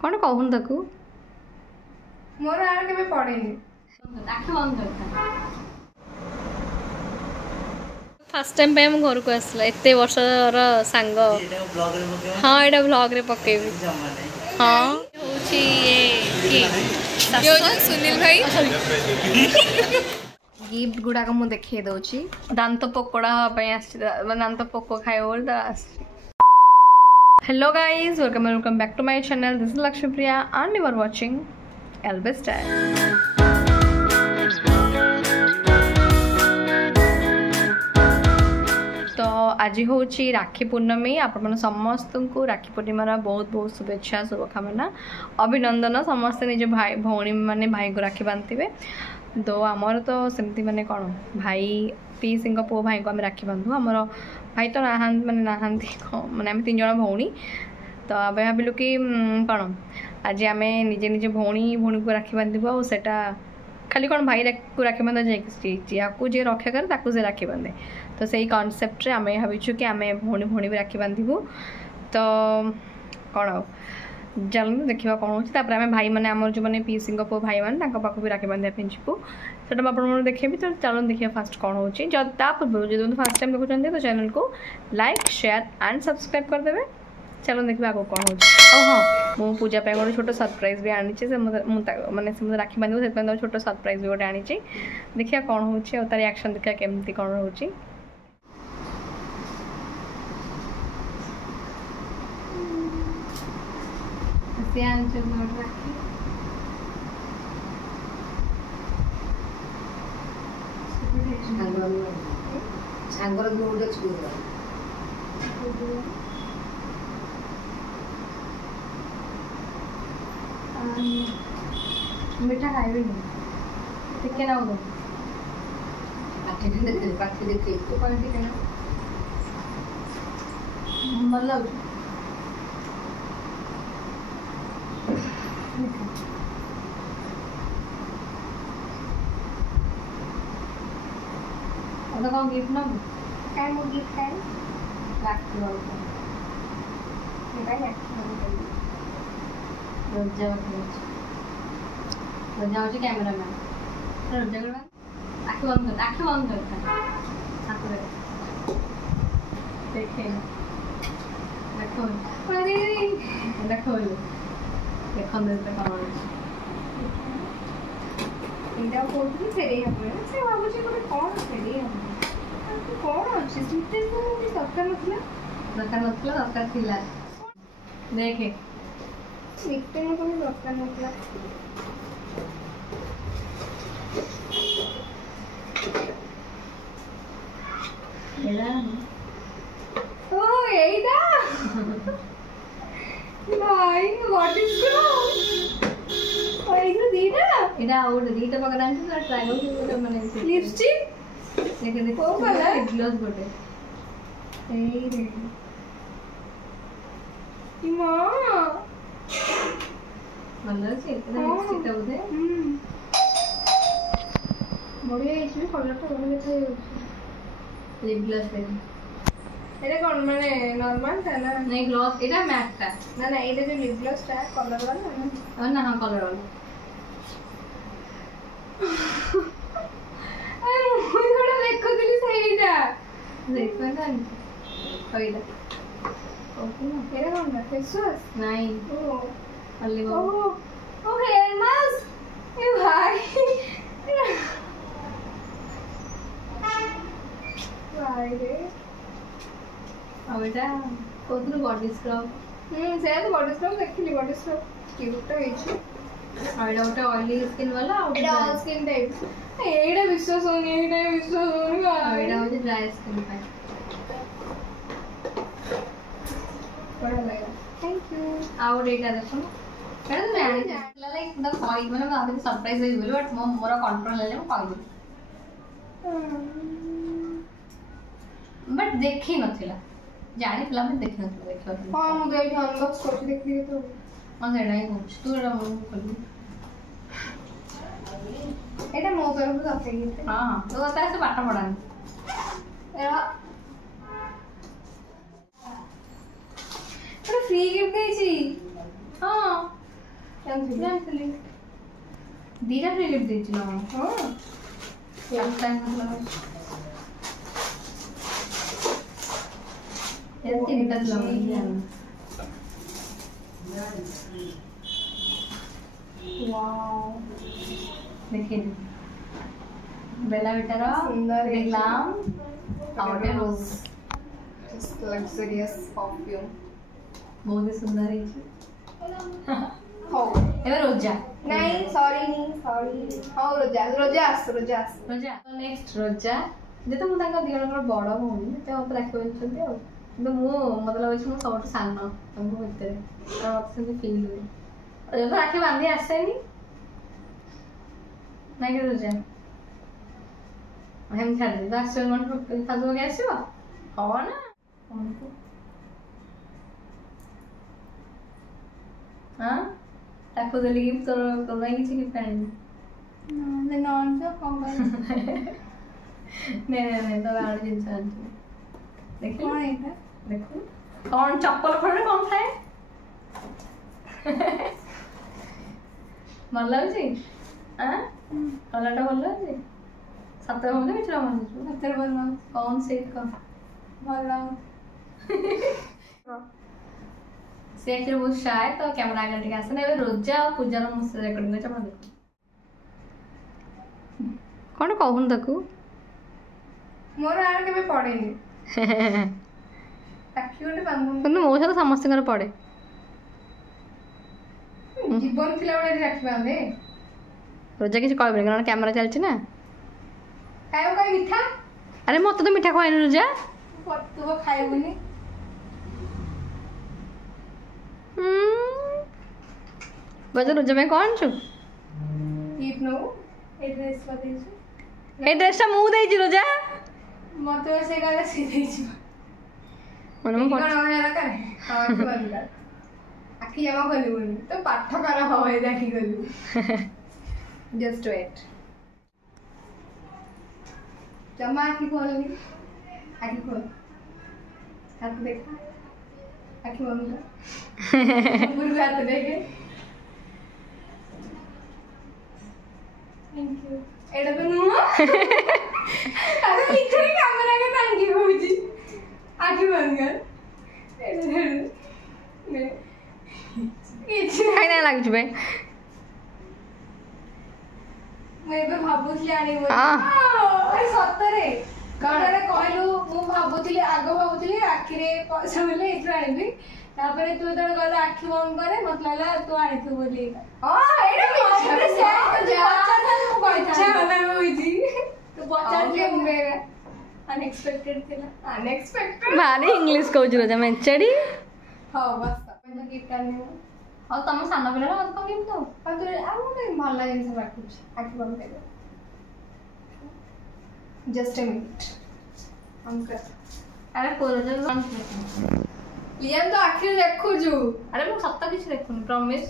कौन कहून ताकू मोर आर केबे पड़ेनी आखि बंद कर फर्स्ट टाइम पे हम घर को आसला एते वर्षर सांग हाँ एटा ब्लॉग रे पकेबी हाँ होची ये सुनील भाई गिफ्ट गुड़ाक मुझे देखिए दौची दांत पकोड़ा दांत पोक खाए hello guys welcome back to my channel this is Lakshmipriya and you are watching एल्बे स्टाइल। तो आज हूँ राखी पूर्णमी आपण समस्त को राखी पूर्णिमार बहुत बहुत शुभेच्छा शुभकामना अभिनंदन समस्ते निज भाई भौणी मैंने भाई को राखी बांधे। तो आमर तो सेमती माने कौन भाई पीसी पु भाई को आम राखी बांधु आमर भाई तो ना माने माने आम 3 जन भौणी। तो आम भाविलु कि कौन आज आम निजे निजे भौणी को राखी बांधु आटा खाली कौन भाई को राखी बांधा जाए जी रक्षा करे ताकू से राखी बांधे। तो सही कॉन्सेप्ट रे आम भाविचु कि आम भौणी भी राखी बांधु। तो कौन आ चलते देखा कौन हो आम भाई मैंने आम जो मैंने पीसी पु भाई मैंने पाक भी राखी बांधा जीवु से आप देखेबी। तो चलो देखिए फास्ट कौन हो पूर्व जो फास्ट टाइम देखुं तो चैनल को लाइक शेयर एंड सब्सक्राइब करदे। चलो देखिए आगे कौन हो। हाँ मु पूजा पे गोटे छोट सरप्राइज भी आनी माने से राखी बांधे से छोट सरप्राइज भी गोटे आनी देखिए कौन हो तार रिएक्शन देखिए केमती कौन हो। मीठा खाइबे टिके ना दो भल तो कौन गिफ्ट ना काय मो गिफ्ट काय राखी वाला रोजा रोजा हो कैमरामैन रोजा आखि बंद कर हाथ देखे देखो देखो देखो एटा कोठी फेरे हम से बाबू जी को कौन फेरे हम कौन अछि स्वीटेज को मुझे सरकार दरकार थिला देखे स्वीटेज को दरकार नथला एला ओ एटा भाई व्हाट इज दिस और इधर दीटा इधर और दीटा पकड़ान से ट्रायंगल के माने लिपस्टिक देखे देखो ओ कलर ग्लोस गोटे ए रे इमा मतलब से इतना लिपस्टिक था उधर बढ़िया इसमें कलर तो बढ़िया था लिप ग्लॉस है एटा कौन माने नॉर्मल था ना नहीं ग्लॉस एटा मैट था ना ना एटा जो लिप ग्लॉस था कलर वाला ना हां कलर वाला अरे मुझे थोड़ा देखो दिली सहीटा देखो ना कइला ओके ना तेरा कौन है फेस वॉश नहीं ओ अल्ली ओ हेयर मास्क ए भाई भाई रे अब बेटा कोथुर बॉडी स्क्रब से तो बॉडी स्क्रब देखली बॉडी स्क्रब क्यूट तो है आइडा उठे ऑयली स्किन वाला एटा ऑल स्किन टाइप एटा विश्वास होनी एटा विश्वास होनी एटा हो ड्राई स्किन पे बड़ा लगा थैंक यू और एटा देखो एटा तो जानी लाइक द कॉइन माने आबे सरप्राइज है बोले बट मोर कंट्रोल ले कॉइन बट देखी नथिला जानी पिला में देखि नथिला देखो हां मु देख अनबॉक्स करके देखली तो हां सेडा ही कुछ तू एटा मु खोली एटा मो तरफ से आते ही हां तो आता से पाठ पढ़ानी एरा फ्री गिफ्ट देछि हां ଜାଣିଥିଲି ଦିଟା ଫ୍ରି ଗିଫ୍ଟ ଦେଇଛି ନା ହଁ ତିନିଟା ଥିଲା ଦେଖିନି ବେଲା ବିଟାର ସୁନ୍ଦର ଗ୍ଲାମ ଆଉ ଗୋଟେ ରୋଜ ଲକ୍ସରିୟସ୍ ପରଫ୍ୟୁମ୍ ବହୁତ ସୁନ୍ଦର ହେଇଛି ହଉ ଏବେ ରୋଜା ନାଇଁ ସରି ହଉ ରୋଜା ଆସ ରୋଜା ନେକ୍ସଟ ରୋଜା ଯେହେତୁ ମୁଁ ତାଙ୍କ ଦି ଜଣଙ୍କର ବଡ଼ ଭଉଣୀ ସେ ମତେ ରାକ୍ଷୀ ବାନ୍ଧୁଛନ୍ତି ଆଉ କିନ୍ତୁ ମତେ ଲାଗୁଛି ମୁଁ ସବୁଠୁ ସାନ ତାଙ୍କ ଭିତରେ ମତେ ସେମିତି ଫିଲ୍ ହୁଏ ଯେହେତୁ ରାକ୍ଷୀ ବାନ୍ଧି ଆସେନି ନାଇଁ କି ରୋଜା ହେମ ଛାଡ଼ିଦେ ତ ଆସିବ ସାଜୁ ବାକି ଆସିବ ହବ ନା ହଁ ତାକୁ ଦେଲି ଗିଫ୍ଟ ତୋର ପାଇଁ କିଛି ଗିଫ୍ଟ ଆଣିନି ନାଇଁ ତୋ ଆଣି ଜିନିଷ ଆଣିଛି ଦେଖିଲୁ ଦେଖୁ କ'ଣ ଚପଲ ଫଳରେ କ'ଣ ଥାଏ ଭଲ ଲାଗୁଛି କଲରଟା ଭଲ ଲାଗୁଛି ସତରେ ମୋତେ ମିଠା ମାରୁଛୁ ସତରେ ଭଲ କ'ଣ ସେଇଠି କହ ଭଲ ସେ ଆକ୍ଚୁଆଲି ବହୁତ ସାଏ ତ କ୍ୟାମେରା ଆଗରେ ଟିକେ ଆସେନି ଏବେ ରୋଜା ଆଉ ପୂଜାର ମୋ ରେକର୍ଡିଂ ଅଛି ଆପଣ ଦେଖୁ କ'ଣ କହୁନୁ ତାକୁ ମୋର ଆର କେବେ ପଡେନି ରାକ୍ଷୀ ଗୋଟେ ବାନ୍ଧୁନି କିନ୍ତୁ ମୋ ସହିତ ସମସ୍ତଙ୍କର ପଡ଼େ ଜୀବନ ଥିଲାବେଳେ ରାକ୍ଷୀ ବାନ୍ଧେ ରୋଜା କିଛି କହିବେନି କାରଣ କ୍ୟାମେରା ଚାଲିଛି ନା ଖାଇବ କାଇଁ ମିଠା ଆରେ ମତେ ତ ମିଠା ଖୁଆଇନି ରୋଜା ତୁ ଖାଇବୁନି ରୋଜା ପାଇଁ କ'ଣ ଆଣିଛୁ ଗିଫ୍ଟ ନଉ এই ড্রেস ଦେଇଛୁ এই ଡ୍ରେସଟା ମୁଁ ଦେଇଛି ରୋଜା ମତେ ସେ ଗାଲା ସେ ଦେଇଛି ମାନେ ମୁଁ କ'ଣ କହିବା ଦରକାର ଆଖି ଜମା ଖୋଲିବୁନି ତ ପାଠ କର ହବ ଏ ଆଖି ଖୋଲିବୁ ଜଷ୍ଟ ୱେଟ୍ ଜମା ଆଖି ଖୋଲନି ଆଖି ଖୋଲ ହାତ ଦେଖା ଆଖି ବନ୍ଦ କର ଉପରକୁ ହାତ ଦେଖେ थैंक यू एड़ा तो नुआ अरे पिछले कैमरा का थैंक यू होजी आगे बंद कर एड़ा ने ଖାଇ ନା ଲାଗୁଛି ବେ ମୁଁ ଏବେ ଭାବୁଥିଲି ଆଣିବି ଆରେ ସତରେ କାଣରେ କହିଲୁ ମୁଁ ଭାବୁଥିଲି ଆଗ ଭାବୁଥିଲି ଆଖିରେ ପଇସା ମିଳିଲେ ଏଇଠୁ ଆଣିବି ତାପରେ ତୁ ଯେତେବେଳେ କହିଲୁ ଆଖି ବନ୍ଦ କରେ ମତେ ଲାଗିଲା ତୁ ଆଣିଥିବୁ ବୋଲି अनएक्सपेक्टेड थिला अनएक्सपेक्टेड भारी इंग्लिश कहूछ रोजा मेचड़ी हां बस अपन गिफ्ट आने और तुम साना पिला मत को गिफ्ट दो पर तू आ मैं भला जिंस रखुछ आखि बंद कर जस्ट अ मिनट हम कर अरे कोरोना लियम तो आखिर देखु जु अरे मैं सत्ता किछ देखुनी प्रॉमिस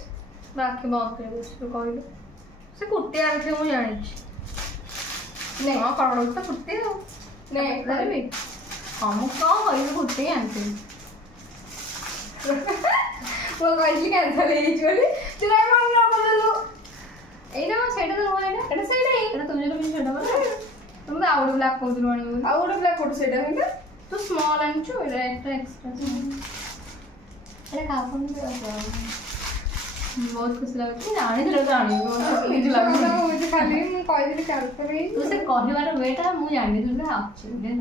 राखी बंद कर तू कहलु से कुट्टी आनथे मु जानि नहीं हां कण तो कुट्टी हो नहीं करबी हां मु को होई कुट्टी आनथे वो कहली कैंसिल हे बोली तू काय मन न बोललु एटा म सेटा तो होय ना एटा सेटा एटा तुम जो भी सेटा बोल तुम तो आउट ब्लैक कोड आनी आउट ब्लैक कोड सेटा है ना तू स्मॉल आनछु एटा एक्स्ट्रा एक्स्ट्रा अरे का फोन दे बहुत खुश लाଗୁଛି ଜାଣିଥିଲେ ତ ଆଣିବି ନିଜେ ଲାଗୁଛି ଖାଲି ମୁଁ କହିଥିଲି କ୍ୟାନ୍ସଲ ହେଇ ତୁ ସେ କହିବାର ୱେଟା ମୁଁ ଜାଣିଥିଲି ନା ଆକ୍ଚୁଆଲି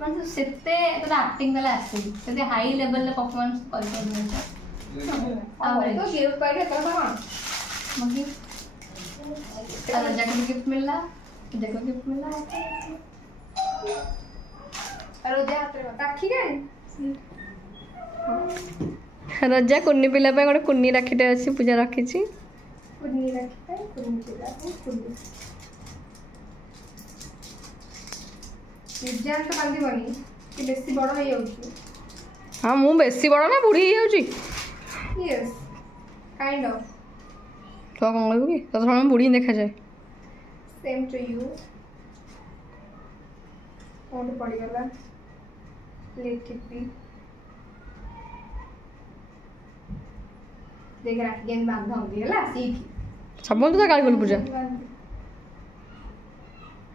ମାନେ ତୁ ସେତେ ତୋର ଆକ୍ଟିଂ କଲେ ଆସିବି ସେତେ ହାଇ ଲେଭେଲରେ ପରଫର୍ମାନ୍ସ କରିପାରିବୁ ଆଉ ତ गिफ्ट ପାଇଲେ ତ କଣ मगी रजा को गिफ्ट मिला देखो गिफ्ट मिला रोजा हाथ रे राखी काई रजा कुन्नी पिला पे गोटे कुन्नी राखीटे अच्छी पूजा रखी कुन्नी राखी पे कुन्नी पिला कुन्नी निर्जान तो बांधी बनी कि बेसी बड़ हो जाउची हां मु बेसी बड़ ना बुढ़ी हो जाउची यस काइंड ऑफ तो कौन कहबू कि तो थोड़ा बुढ़ी देखा जाए सेम टू यू कौन पड़ी गला लेट इट बी देख राखी केन बांधा होती है ला सीख सब तो काली बोल पूजा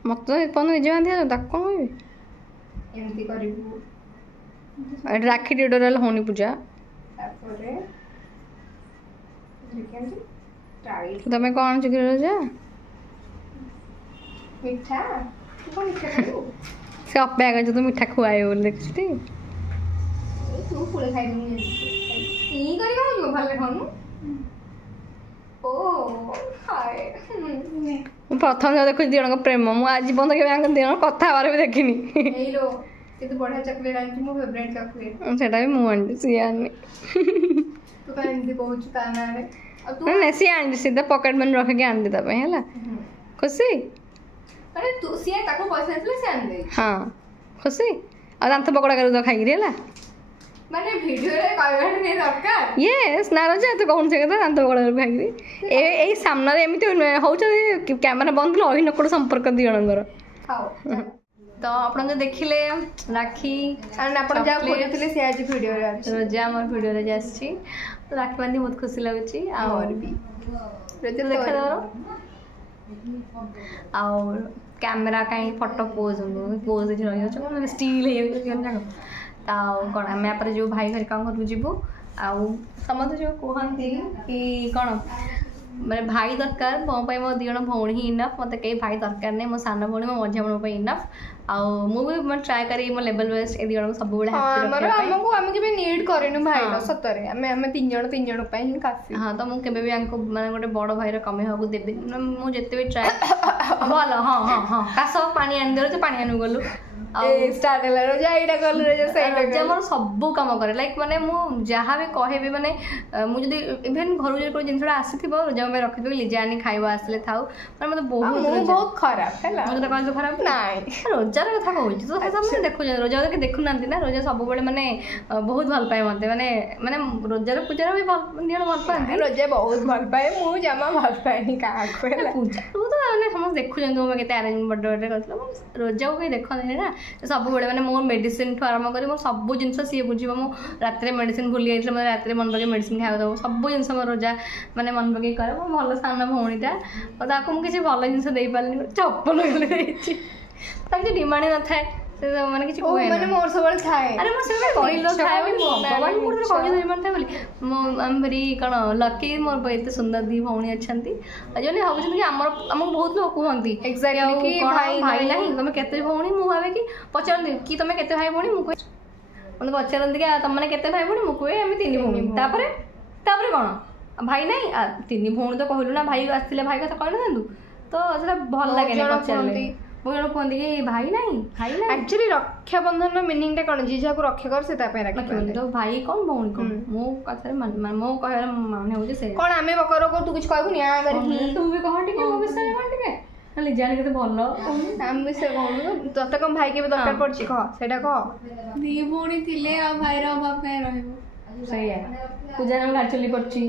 मत तो पन निजे बांधिया ताक कौन कहबी एमती करिबू राखी ट्यूटोरियल होनी पूजा तारपरे सेकेंड टाइट तुम्हें कौन शिख जा मिठा कौन मिठा खाइबू से अपेक्षा कर तो मिठा खुआए बोल देखछी तू फुले खाइ दूँ ई करी खाऊ भले खानु ओ हाय ମୁଁ ପ୍ରଥମ ଥର ଦେଖୁଛି ଦି ଜଣଙ୍କ ପ୍ରେମ ମୁଁ ଆଜି ପର୍ଯ୍ୟନ୍ତ କେବେ ଦି ଜଣ କଥା ହେବାର ବି ଦେଖିନି ଏଇଲୋ କେତେ ବଢିଆ ଚକଲେଟ୍ ଆଣିଛି ମୋ ଫେଭରାଇଟ୍ ଚକଲେଟ୍ ସେଟା ବି ମୁଁ ଆଣିଛି ସିଏ ଆଣିନି ତୁ କାଇଁ ଏମିତି କହୁଛୁ ତା ନାଁରେ ଆଉ ତୁ ନାଇଁ ସିଏ ଆଣିଛି ସିଧା ପକେଟ ମନି ରଖିକି ଆଣିଛି ତା ପାଇଁ ହେଲା ଖୁସି ଆରେ ତୁ ସିଏ ତାକୁ ପଇସା ଦେଇଥିଲେ ସେ ଆଣିଦେଇ ହଁ ଖୁସି ଆଉ ଦାନ୍ତ ପକୋଡ଼ା କରି ତ ଖାଇକିରି ହେଲା ମାନେ ଭିଡିଓରେ କହିବାଟା ନାହିଁ ଦରକାର ୟେସ୍ ନା ରଜା ତୁ କହୁନୁ ସେ କଥା ଦାନ୍ତ ପକୋଡ଼ା କରି ଖାଇକିରି ଏଇ ସାମ୍ନାରେ ଏମିତି ହଉଛନ୍ତି କ୍ୟାମେରା ବନ୍ଦ କଲେ ଅହିନକଟ ସମ୍ପର୍କ ଦି ଜଣଙ୍କର ଖାଅ ତ ଆପଣ ଯୋଉ ଦେଖିଲେ ରାକ୍ଷୀ ଆପଣ ଯାହା ଖୋଜୁଥିଲେ ସେ ଆଜି ଭିଡିଓରେ ଅଛି ରଜା ଆମର ଭିଡିଓରେ ଯେ ଆସିଛି ରାକ୍ଷୀ ବାନ୍ଧି ବହୁତ ଖୁସି ଲାଗୁଛି ଆଉ ଦେଖାଯାର ଆଉ କ୍ୟାମେରା କାହିଁ ଫଟୋ ପୋଜ୍ ପୋଜ୍ ଏଠି ରହିଯାଉଛି ମାନେ ଷ୍ଟିଲ୍ ହେଇଯାଉଛି ଯାକ ତ ଆଉ କ'ଣ ଆମେ ପରେ ଯେଉଁ ଭାଇ ଘରିକାଙ୍କ ଘରକୁ ଯିବୁ ଆଉ ସମସ୍ତେ ଯେଉଁ କୁହନ୍ତି କି କ'ଣ ମାନେ ଭାଇ ଦରକାର ମୋ ପାଇଁ ମୋ ଦି ଜଣ ଭଉଣୀ ହିଁ ଇନଫ୍ ମୋତେ କେହି ଭାଇ ଦରକାର ନାହିଁ ମୋ ସାନ ଭଉଣୀ ମୋ ମଝିଆ ଭଉଣୀ ପାଇଁ ଇନଫ୍ ଆଉ ମୁଁ ବି ମାନେ ଟ୍ରାଏ କରିବି ମୋ ଲେଭେଲ୍ ୱାଇଜ୍ ଏ ଦି ଜଣଙ୍କୁ ସବୁବେଳେ ଆମେ କେବେ ନିଡ୍ କରିନୁ ଭାଇର ସତରେ ଆମେ ତିନି ଜଣ ପାଇଁ ହିଁ କାଫି ହଁ ତ ମୁଁ କେବେ ବି ୟାଙ୍କୁ ମାନେ ଗୋଟେ ବଡ଼ ଭାଇର କମେଇ ହେବାକୁ ଦେବିନି ମୁଁ ଯେତେ ବି ଟ୍ରାଏ ଭଲ ହଁ ହଁ ହଁ କାଶ ପାଣି ଆଣିଦେଲ ପାଣି ଆଣିବୁ ଗଲୁ ଷ୍ଟାର୍ଟ ହେଲା ରଜା ଏଇଟା କଲୁ ରଜା ମୋର ସବୁ କାମ କରେ ଲାଇକ୍ ମାନେ ମୁଁ ଯାହା ବି କହିବି ମାନେ ମୁଁ ଯଦି ଇଭେନ୍ ଘରକୁ ଯଦି ଗୋଟେ ଜିନିଷଟା ଆସିଥିବ ରଜା ପାଇଁ ରଖିଥିବି ଲିଜା ଆଣି ଖାଇବା ଆସିଲେ ଥାଉ ମାନେ ମୋତେ ବହୁତ ଖରାପ ହେଲା ମୁଁ ତତେ କହିଲି ଖରାପ ନାଇଁ ରୋଜାର କଥା କହୁଛି ତ ସମସ୍ତେ ଦେଖୁଛନ୍ତି ରୋଜା କି ଦେଖୁନାହାନ୍ତି ନା ରୋଜା ସବୁବେଳେ ମାନେ ବହୁତ ଭଲ ପାଏ ମୋତେ ମାନେ ମାନେ ରୋଜାର ପୂଜାର ବି ଭଲ ପାଆନ୍ତି ରୋଜା ବହୁତ ଭଲ ପାଏ ମୁଁ ଜମା ଭଲ ପାଏନି କାହାକୁ ହେଲା ପୂଜା ତୁ ତ ମାନେ ସମସ୍ତେ ଦେଖୁଛନ୍ତି ମୁଁ କେତେ ଆରେଞ୍ଜ ବର୍ଥଡେ କରିଥିଲା ରୋଜାକୁ କେହି ଦେଖନ୍ତିନି ନା ସବୁବେଳେ ମାନେ ମୋ ମେଡିସିନ ଠୁ ଆରମ୍ଭ କରି ମୋ ସବୁ ଜିନିଷ ସିଏ ବୁଝିବ ମୁଁ ରାତିରେ ମେଡିସିନ ଭୁଲି ଯାଇଥିଲେ ମୋତେ ରାତିରେ ମନେ ପକେଇ ମେଡିସିନ ଖାଇବାକୁ ଦେବ ସବୁ ଜିନିଷ ମୋ ରୋଜା ମାନେ ମନେ ପକେଇ କରେ ମୋ ଭଲ ସାନ ଭଉଣୀଟା ଆଉ ତାକୁ ମୁଁ କିଛି ଭଲ ଜିନିଷ ଦେଇପାରିଲିନି ଚପଲ ହେଲେ ଦେଇଛି ତାର କିଛି ଡିମାଣ୍ଡ ନଥାଏ ସେ ମାନେ କିଛି ମାନେ ମୋର ସବୁବେଳେ ଥାଏ ଆରେ ମୁଁ ସେଟା କହିଲ ଥାଏ ବୋଲି ଭଗବାନ ମୁଁ କହିଲି ଡିମାଣ୍ଡ ଥାଏ ବୋଲି ମୁଁ ଆମେ ଭେରି କ'ଣ ଲକି ମୋର ଏତେ ସୁନ୍ଦର ଦି ଭଉଣୀ ଅଛନ୍ତି ଆଉ ଯେଉଁମାନେ ଭାବୁଛନ୍ତି କି ଆମକୁ ବହୁତ ଲୋକ କୁହନ୍ତି ଏକ୍ସାକ୍ଟଲି କି ଭାଇ ନାହିଁ ତମେ କେତେ ଭଉଣୀ ମୁଁ ଭାବେ କି ପଚାରନ୍ତି କି ତମେ କେତେ ଭାଇ ଭଉଣୀ ମୁଁ କୁହେ ମୋତେ ପଚାରନ୍ତି କି ତମମାନେ କେତେ ଭାଇ ଭଉଣୀ ମୁଁ କୁହେ ଆମେ 3 ଭଉଣୀ ତାପରେ କ'ଣ ଭାଇ ନାହିଁ ତିନି ଭଉଣୀ ତ କହିଲୁ ନା ଭାଇ ଆସିଥିଲେ ଭାଇ କଥା କହିନଥାନ୍ତୁ ତ ସେଟା ଭଲ ଲାଗେନି ପଚାରିଲେ ବହୁତ ଜଣ କୁହନ୍ତି କି ଭାଇ ନାହିଁ ଆକ୍ଚୁଆଲି ରକ୍ଷାବନ୍ଧନର ମିନିଂଟା କ'ଣ ଯିଏ ଯାହାକୁ ରକ୍ଷା କର ସେ ତା ପାଇଁ ରାକ୍ଷୀ ତ ଭାଇ କ'ଣ ଭଉଣୀ କ'ଣ ମୋ କଥାରେ ମୋ କହିବାର ମାନେ ହେଉଛି ସେ କ'ଣ ଆମେ ବକର ତୁ କିଛି କହିବୁନି ତୁ ବି କହ ଟିକେ ମୋ ବିଷୟରେ କ'ଣ ଟିକେ ଲିଜାନି କେତେ ଭଲ ଆମ ବିଷୟରେ କହୁନୁ ତତେ କ'ଣ ଭାଇ କେବେ ଦରକାର ପଡୁଛି କହ ସେଇଟା କହ ଦି ଭଉଣୀ ଥିଲେ ଆଉ ଭାଇର ଅଭାବ କାହିଁ ରହିବ ସେଇଆ ପୂଜାରେ ମୁଁ ଗାଡ଼ି ଚଲି ପଡୁଛି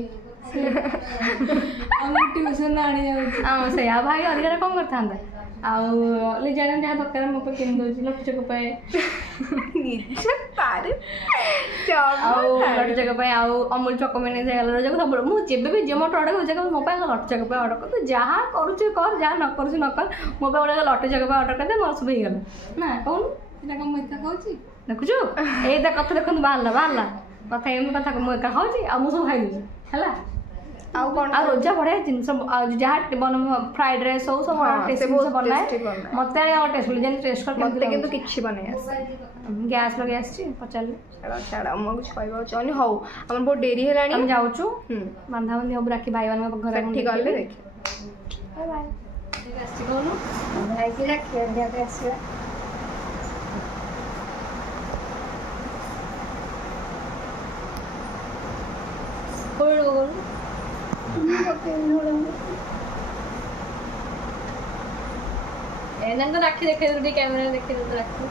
ଆମେ ଟ୍ୟୁସନ ଆଣି ଯାଉଛି ସେଇଆ ଭାଇ ଅଧିକାର କ'ଣ କରିଥାନ୍ତା ଆଉ ଲିଜାନି ଯାହା ଦରକାର ମୋ ପାଇଁ କିଣି ଦେଉଛି ଲକ୍ଷ୍ୟକ ପାଇଁ ଆଉ ଲଟଚକ ପାଇଁ ଆଉ ଅମୁଲ ଚକୋମି ନେଇଗଲା ରୋଜାକୁ ସବୁବେଳେ ମୁଁ ଯେବେ ବି ମୋ ଅର୍ଡ଼ର କରୁଛି ମୋ ପାଇଁ ଲଟଚକ ପାଇଁ ଅର୍ଡ଼ର କର ତୁ ଯାହା କରୁଛୁ କର ଯାହା ନ କରୁଛୁ ନ କର ମୋ ପାଇଁ ଗୋଟେ ଲଟଚକ ପାଇଁ ଅର୍ଡ଼ର କରିଦେ ମୋର ସବୁ ହେଇଗଲା ନା କହୁନୁ ସେଟା କ'ଣ ମୁଁ ଏକା ଖାଉଛି ଦେଖୁଛୁ ଏଇଟା କଥା ଦେଖନ୍ତୁ ବାହାରିଲା କଥା ଏମିତି କଥା ମୁଁ ଏକା ଖାଉଛି ଆଉ ମୁଁ ସବୁ ଖାଇଦେଉଛି ହେଲା ଆଉ କ'ଣ ଆଉ ରୋଜା ବଢ଼ିଆ ଜିନିଷ ଯାହା ଫ୍ରାଏଡ୍ ରାଇସ୍ ହଉ ସବୁ ବନାଏ ମୋତେ ଆଉ ଟେଷ୍ଟ ଯେମିତି ଟେଷ୍ଟ ମୋତେ କିନ୍ତୁ କିଛି ବନେଇ ଆସେ ଗ୍ୟାସ୍ ଲଗେଇ ଆସିଛି ପଚାରିଲେ ଛାଡ଼ ମୁଁ କିଛି କହିବାକୁ ଚାହୁଁନି ହଉ ଆମର ବହୁତ ଡେରି ହେଲାଣି ଆମେ ଯାଉଛୁ ବାନ୍ଧାବାନ୍ଧି ହବୁ ରାକ୍ଷୀ ଭାଇମାନଙ୍କ ଘରେ ଠିକ୍ ଗଲେ ଦେଖ ଆସିଛି କହୁନୁ ଭାଇକି ରାକ୍ଷୀ ବାନ୍ଧିବାକୁ ଆସିବା ଏନାଙ୍କୁ ରାକ୍ଷୀ ଦେଖେଇ ଟିକେ କ୍ୟାମେରା ଦେଖେଇ ଦେବୁ ରାକ୍ଷୀ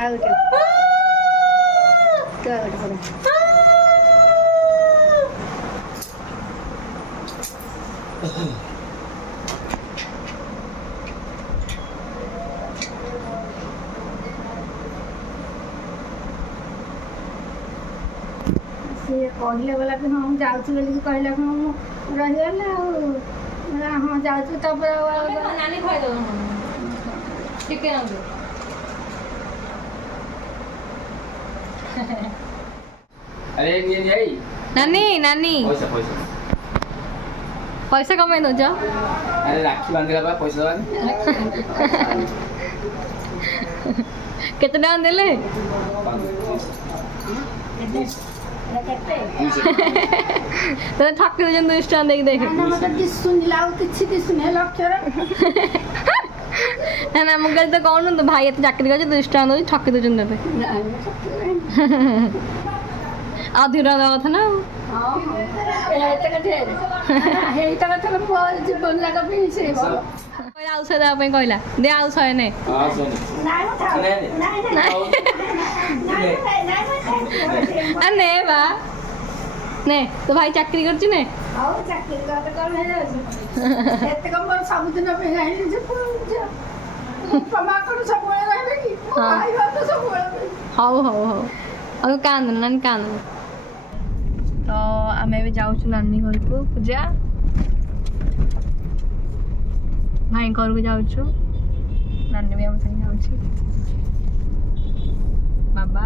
ଆଉ ଗୋଟେ ସିଏ କହିଲେ ବୋଲା କି ହଁ ଯାଉଛି ବୋଲିକି କହିଲା କି ମୁଁ ରହିଗଲେ ଆଉ ହଁ ଯାଉଛି ତାପରେ ନାନୀ ଖାଇଦେବ ଟିକେ ନାକୁ अरे ये जाई नानी नानी पैसा पैसा पैसा कमाई दौच अरे राखी बांधला बा पैसा दवा केते टका देले तो ठक दजन 200 टका देख देख ମତେ ଦିଶୁନି ଆଉ କିଛି ଦିଶୁନି ହେଲା ଅକ୍ଷର ना मुझे तो कौन तो भाई एत चाकरी कर 200 टका दो ठकी दजन देते आधी रात था ना ଜୀବନ ଯାକ ବି ସେ आउ सौ देवा कहला दे आउ सौ ने हां सोनी ने बा ने तो भाई चाकरी करची ने ଆଉ ଚାକିରି କର କଣ ହେଇଯାଉଛି ଏତେ କମ ସବୁଦିନ ପାଇଁ ଯାଇନି ଯେ ମା କଣ ସବୁବେଳେ ରହିବେ କି ଭାଇ ଭାତ ସବୁବେଳେ ହଉ ହଉ ହଉ ଆଉ କାନ୍ଦନ ନାନୀ କାନ୍ଦନ तो आम ए जाऊँ नानी घर को पूजा भाई घर को जाऊँ नानी भी आम संगे जाऊँ बाबा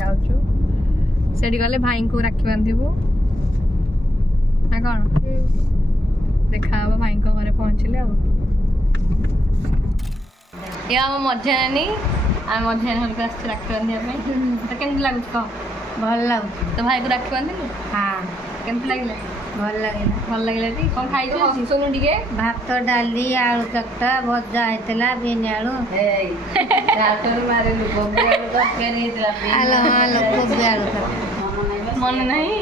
जाऊँ से गले भाई को राखी बांधबू ना कौन देखा भाई घरे पहुँचले ये आम मझा नानी आम मझा घर को आस राखी बांधा केमती लगुच कह ଭଲ ଲାଗୁଛି तो भाई को राखी बांधिलु ହଁ केमती ଲାଗିଲା ଭଲ ଲାଗିଲା ଭଲ ଲାଗିଲା ଟି କଣ ଖାଇଛୁ ଶୁଣୁ ଟିକେ ଭାତ ଡାଲି ଆଳୁ ଚକଟା ଭଜା ହେଇଥିଲା ବିନ୍ ଆଳୁ ଆଳୁ ଆଳୁ କୋବି ଆଳୁ ମନେ ନାହିଁ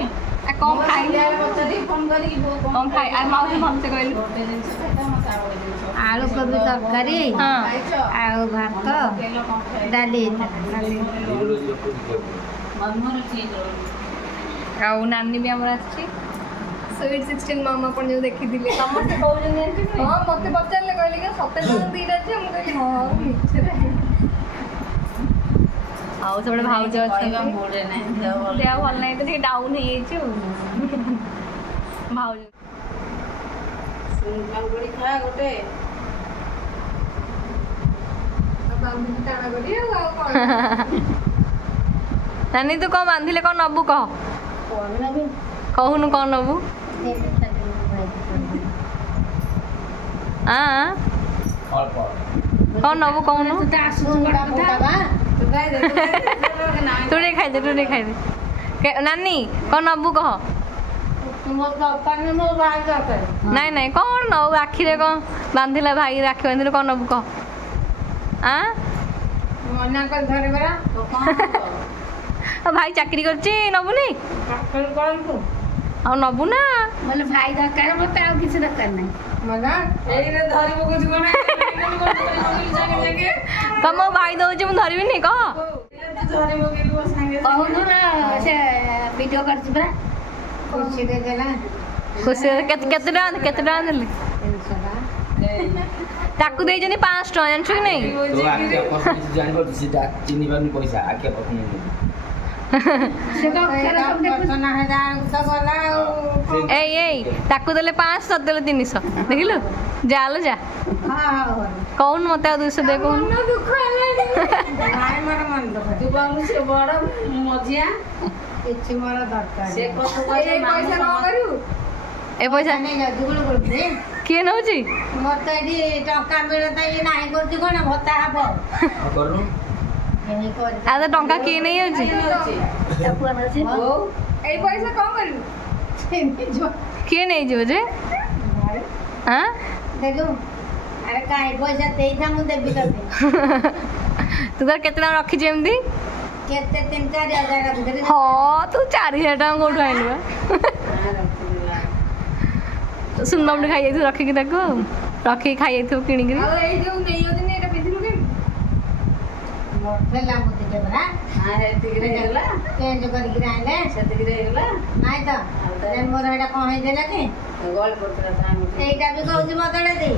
आ कौन खाइले कौन खाइ आ माउसी भलसे कहलु ଆଳୁ କୋବି ତରକାରୀ हां ଆଉ ଭାତ ଡାଲି ଆଉ ନାନୀ ବି ଆମର ଆସିଛି स्वीट 16 मामा पण जो देखि दिले समस्त कहउजन जानछि हां मते पचारले कहले कि सते दीटा छै हम कहली हां मिछरे आउ सबडे भाउज अछि मोडे नै देह भल नै त ठीक डाउन हे छु भाउज सुन मंगड़ी खा गोटे बाबू टाणा करी आ कोन नानी तू कौन बांधिले कौन नबू कह कहूनु कौन नबू कौन नबू कहूनु तू खाई दे नानी कौन नबू कह नहीं नहीं कौन नबू आखिरे कौन बांधिला भाई राखी बांधिले कौन नबू कह मना कर धरे बरा भाई चाकरी करची नबुनी ଆଉ ନବୁ ନା ବୋଲେ ଭାଇ ଦରକାର ମତେ ଆଉ କିଛି ଦରକାର ନାହିଁ ମନା ଏଇରେ ଧରି ପକଉଛୁ କଣ କମ ଭାଇ ଦଉଛି ମୁଁ ଧରିବିନି କହ ଧରି ପକେଇଲୁ ସାଙ୍ଗେ କହୁନୁ ନା ସେ ଭିଡିଓ କରିଛି ପରା ଖୁସି ଦେଇଦେଲା ଖୁସି କେତେ ଟଙ୍କା ଦେଲେ 300 ଟଙ୍କା ତାକୁ ଦେଇଛନ୍ତି 500 ଟଙ୍କା ଜାଣିଛୁ କି ନାଇଁ तो आके अपन जानबो सीधा चिन्नी बानी पैसा आके अपन ସେ ତ ଅକ୍ଷର ସବୁ ଦେଖୁଛି ନା ହେଟା ତ ଗଲା ଆଉ ଏଇ ତାକୁ ଦେଲେ 500 ତତେ ଦେଲେ 300 ଦେଖିଲୁ ଯାଲୋ ଯା ହଁ କହୁନ ମତେ ଆଉ 200 ଦେ କହୁନ ଦୁଃଖ ହେଲାଣି ଭାଇ ମୋର ମନ ଦୁଃଖ ତୁ କହୁନୁ ସେ ବଡ ମଝିଆ କିଛି ମୋର ଦରକାର ସେ କତ ଏଇ ପଇସା କଣ କରିବୁ ଏ ପଇସା ନେଇ ଯାଉଛି ଗୁଳ କରୁଛି କିଏ ନଉଛି ମତେ ଏଠି ଟଙ୍କା ମିଳନ୍ତା ଇଏ ନାହିଁ କରୁଛି କଣ ଭତ୍ତା ହବ करू ଏଇ କରି ଆଉ ତ ଟଙ୍କା କିଏ ନେଇ ଯାଉଛି ଏଇ ପଇସା କଣ କରିବୁ କିଏ ନେଇଯିବ ଯେ ଆଁ ଦେଖୁ ଆରେ କାହିଁ ପଇସା ଦେଇଥା ମୁଁ ଦେବି ତତେ ତୁ ତାର କେତେ ଟଙ୍କା ରଖିଛୁ ଏମିତି କେତେ 3-4 ହଜାର ଭିତରେ ହଁ ତୁ 4000 ଟଙ୍କା କୋଉଠୁ ଆଣିଲୁ ବା ସୁନମଣି ଖାଇ ଯାଇଥିବୁ ରଖିକି ତାକୁ ରଖିକି ଖାଇ ଯାଇଥିବୁ କିଣିକିରି ଆଉ ଏଇ ଯୋଉ ନେଇଯାଉଛନ୍ତି ଏଇଟା ପିନ୍ଧିଲୁ କେମିତି ମତେ ଲାଗୁଛି ଯେ ପରା ହେତିକିରେ ହେଇଗଲା ଚେଞ୍ଜ କରିକି ଆଣିଲେ ସେତିକିରେ ହେଇଗଲା ନାଇଁ ତ ମୋର ଏଇଟା କଣ ହେଇଥିଲା କି ଗଳ ପଡୁଥିଲା ତା ମୁଠି ଏଇଟା ବି କହୁଛି ବଦଳେଇ ଦେଇ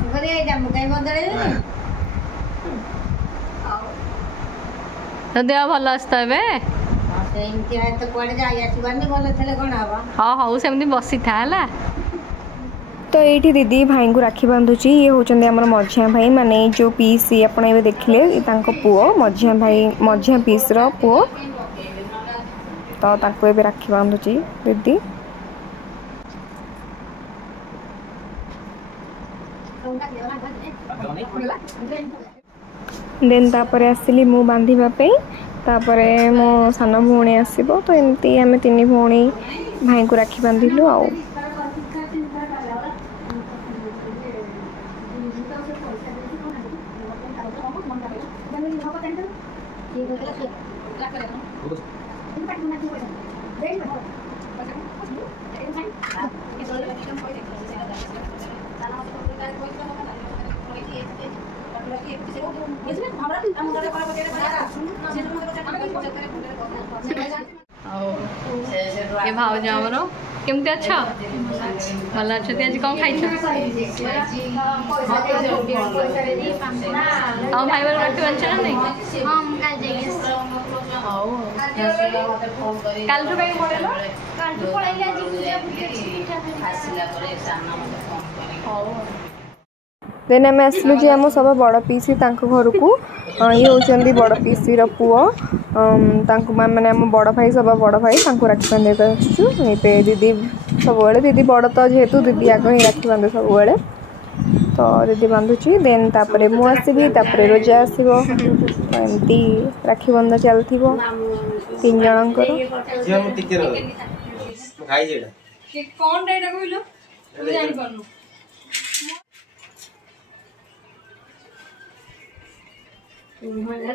ମୁଁ କହିଲି ଏଇଟା ମୁଁ କାହିଁ ବଦଳେଇବିନି ତ ଦେହ ଭଲ ଅଛି ତ ଏବେ हाँ हूँ सेमती बसी था है। तो ये दीदी भाई को राखी बांधुची ये होचंदे हमर मझिया भाई माने जो पीस आपण एबे देखले तांको पुओ मझिया भाई मझिया पीस रो पुओ तो तांको एबे राखी बांधुची दीदी। देन तापरे आसिली मु बांधिबा पे तापरे मो सान भौणी आसीबो तो एमती आमे तीन भौणी भाई को राखी बांधिलु आउ। ये भाउज आमर केमती अच्छा भल अच्छा आज कौन खाई भाई बार राखी बांध ना नहीं काल देन आम आसलु जे आम सब बड़ पीसी घर को ये होचंदी बड़ पीसी पुओ माने आम बड़ भाई सब बड़ भाई राखी बांधे पे दीदी सब दीदी बड़ तो जेहेतु दीदी आग ही राखी बांधे सब तो दीदी बांधुची देन तापरे मु आसबी तापरे रोजा आसबो एमती राखी बंधा चलथि तीन जनकर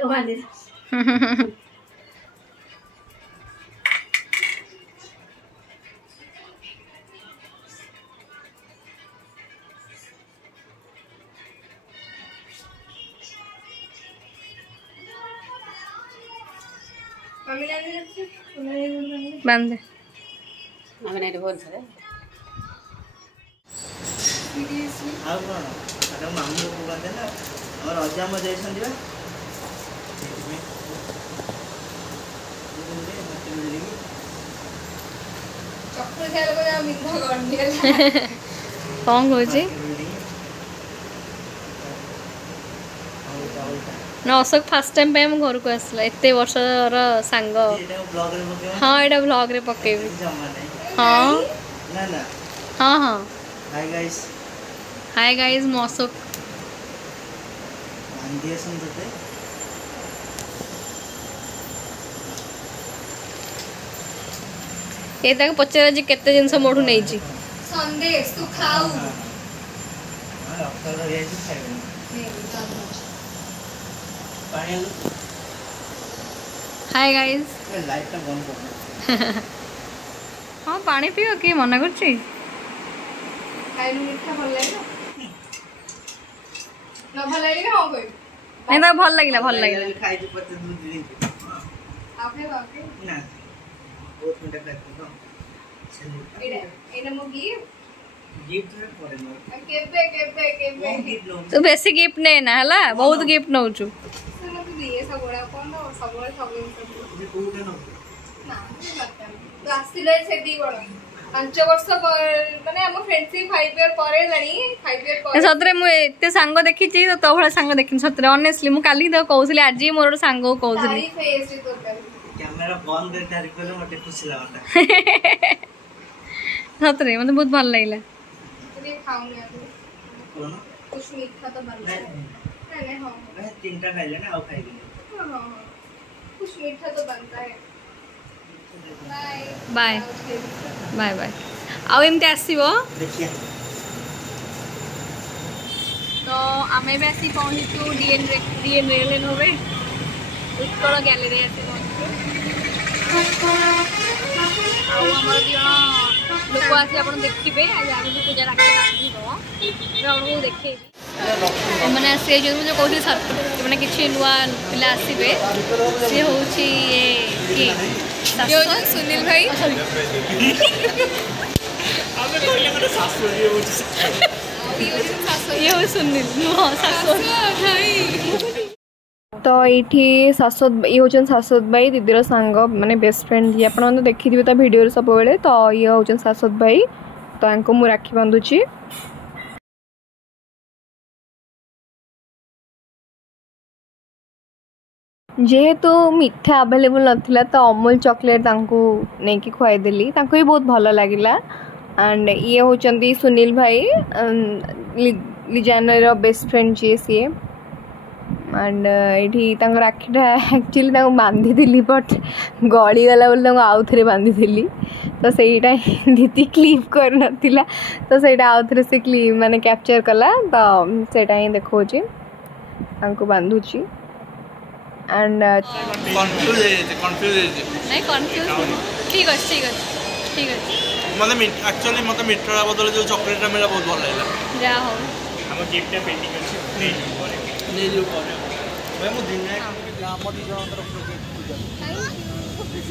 बांधे कौन कौची ना अशोक फास्ट टाइम पे हम घर को आसला एते वर्ष सांग हाँ यहाँ ब्लॉग रे पकेबी हाँ हाँ हाँ हाय गाइस मो अशोक ये तक पचार जी केते जिनस मोठू नहीं जी संदेश तू खाऊ हाय गाइस हाँ पानी पियो कि मना करछि मिठा भल लगे ना भल लगे हाँ कोई नहीं तो भल लगिला आपने बाकी ना बहुत मिठा खाते एना मो गिफ्ट है पड़े न केबे तू बेसी गिफ्ट नहीं ना हला बहुत गिफ्ट नौ छु सुनो तू दिए सब बड़ा कोन सब ये कोटे न ना तो आसिले से दी बड़ा 5 वर्ष माने हम फ्रेंडशिप 5 इयर परे लणी 5 इयर परे सतरे मु एते सांग देखि छी तो भला सांग देखि सतरे ऑनेस्टली मु काली तो कहउसली आज ही मोर सांग कहउसली फेस तो कर कैमरा बंद कर तारीख को मते खुशी लागता सतरे मतलब बहुत भल लागला ये खाऊंगा कोन कुछ मीठा तो बनता है नहीं हां मैं तीनटा खाइले ना और खाइले हां कुछ मीठा तो बनता है बाय बाय बाय आउ एमते आसीबो देखिए तो आमे भी आसी पहुंचू डीएन रेल होवे उत्कल गैलरी आसी पहुंचू आउ हमर दियन लोक आसी आपण देखिबे आज आगे जो पूजा राखी बांधिबो मैं आपको देखैबी मैंने आसी जो कहली सर मैंने किछि नुआ पिला आसीबे से होछि ये सुनील भाई ये हो सुनील तो ये शाश्वत ये हूँ शाश्वत भाई दीदीर सांग माने बेस्ट फ्रेंड जी आप देखी थे भिडियो सब बेले तो ये हूँ शाश्वत भाई तो यांको मु राखी बांधुची जेहेतु मीठा अवेलेबल नथिला तो अमूल चॉकलेट नहीं कि खुआईदेली भी बहुत भल लगिला एंड ये होचंदी सुनील भाई लिजानर बेस्ट फ्रेंड जी सी एंड ये राखीटा एक्चुअली बांधी दिली बट गली गला बोले आउ थे बांधी दिली तो सहीटा दीदी क्लिप कर नथिला तो सहीटा आउ थे से क्लिप माने कैप्चर कला तो सेटा ही देखौची तांको बांधुची एंड कंफ्यूज नहीं कंफ्यूज ठीक है ठीक है ठीक है मतलब एक्चुअली मत मिठा बदल जो चॉकलेट मिला बहुत भल लगा जा हो हम गिफ्ट पेंडिंग अछि नहीं जो करे भाई मु दिन हम दी जन तरफ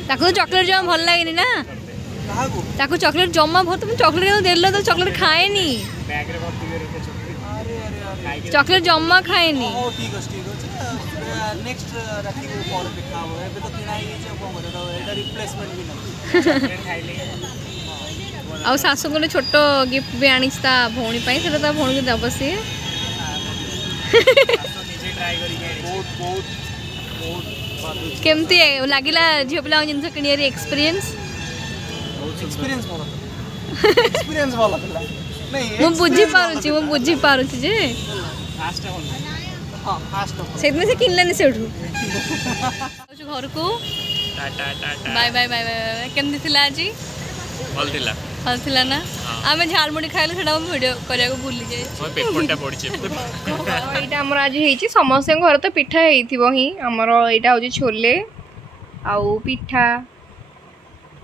ताको चॉकलेट जमा भल लागेनी ना काहागु ताको चॉकलेट जमा भर तुम चॉकलेट देलो तो चॉकलेट खाएनी बैग रे भर्ती करे चॉकलेट अरे अरे अरे चॉकलेट जमा खाएनी ओ ठीक है नेक्स्ट राखी को कॉल देखा हो एबे तो किना ही जे को मरे एटा रिप्लेसमेंट भी नहीं चॉकलेट खाइले आ सासु को छोट गिफ्ट भी आनी ता भौणी पई सेटा ता भौणी को दब से निजे ट्राई करी के बहुत बहुत बहुत केमती लागिला झियो पिला जिनस किनियर एक्सपीरियंस एक्सपीरियंस मोर एक्सपीरियंस वाला नहीं मु बुझी पारुची जे फास्ट होल हां फास्ट सेदमे से किनलानी सेठू घर को tata tata bye bye bye bye केमती थिला जी भल थिला ना आमे झालमुड़ी खाइले सेटा हम वीडियो करिया को भूली जाई ओय पेपरटा पड़ी छे एटा हमर आज हेची समस्त घर तो पिठा हेइथिबो ही हमर एटा होची छोले आउ पिठा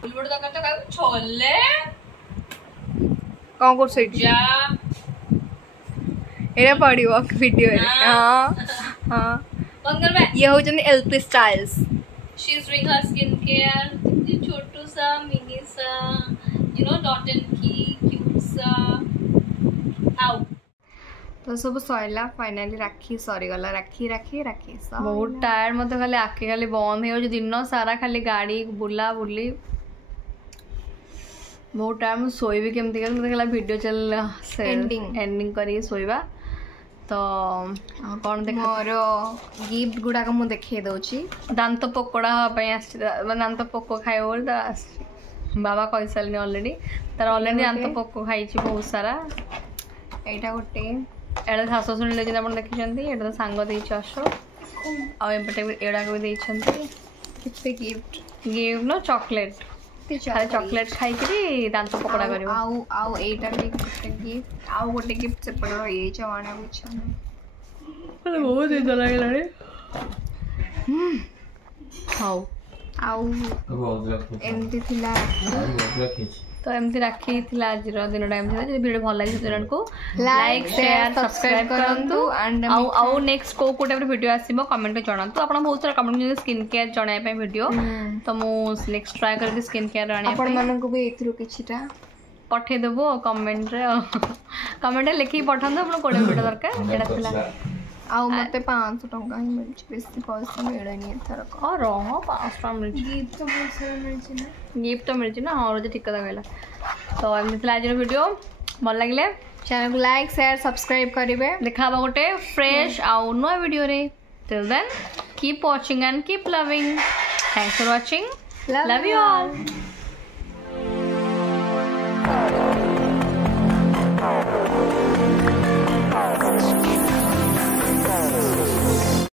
उलबड़ दका तो का छोले कौन कर सेट जा एटा पड़िबो वीडियो रे हां हां बंद कर बे ये होचन एलपी स्टाइल्स she is doing her skin care कितनी छोटू सा मिनी सा यू नो डॉट एंड की क्यूट सा आउ तो सब सैला फाइनली राखी सरी गला राखी राखी राखी बहुत टायर्ड मत खाली आखे खाली बंद हो दिन सारा खाली गाड़ी बुला बुली बहुत टाइम शोबी केमती मतलब खाली वीडियो चल एंडिंग करी शोबा तो कौन देख मोर गिफ्ट गुड़ाक मु देखे दउची दांत पकोड़ा दांत पोक खाइब बोली तार आस बाबा कही सारे अलरेडी तार अलरेडी दांत पोक खाई बहुत सारा एटा गोटे एटा शाशु शुणी ले आप देखी एटा तो सांग दे अश आटे एड़ा भी देते कितने गिफ्ट गिफ्ट न चॉकलेट चॉकलेट खाई दांत पकोड़ा कर आउ एटा भी गोटे गिफ्ट आउ गोटे गिफ्ट से पड़ ये आना इच्छा नहीं बहुत इजा लगे हाउ आउ एमती थिला तो एमती राखी थिला आज दिन टाइम थिला जे वीडियो भल लागि जन को लाइक शेयर सब्सक्राइब करंतु एंड आउ नेक्स्ट को टाइप वीडियो आसीबो कमेंट में जणांतु आपण बहुत सारा कमेंट जे स्किन केयर जणाय पे वीडियो तो मु नेक्स्ट ट्राई करके स्किन केयर आने आपण मानन को भी एथरो किछिटा पठे देबो कमेंट रे कमेंट लिखि पठांदो आपण कोडे वीडियो दरकार एडा थिला आउ मते 500 टंका ही मिलछि बेसी पैसा मिलनी एथर को और रहो 500 टंका मिलछि गिफ्ट तो बहुत सारा मिलछि ना गिफ्ट तो मिलछि ना और जे ठीक कथा कहला तो एमती थिला आज वीडियो भल लागिले चैनल को लाइक शेयर सब्सक्राइब करिवे देखा गोटे फ्रेश आउ नो वीडियो रे till then keep watching and keep loving thanks for watching love you all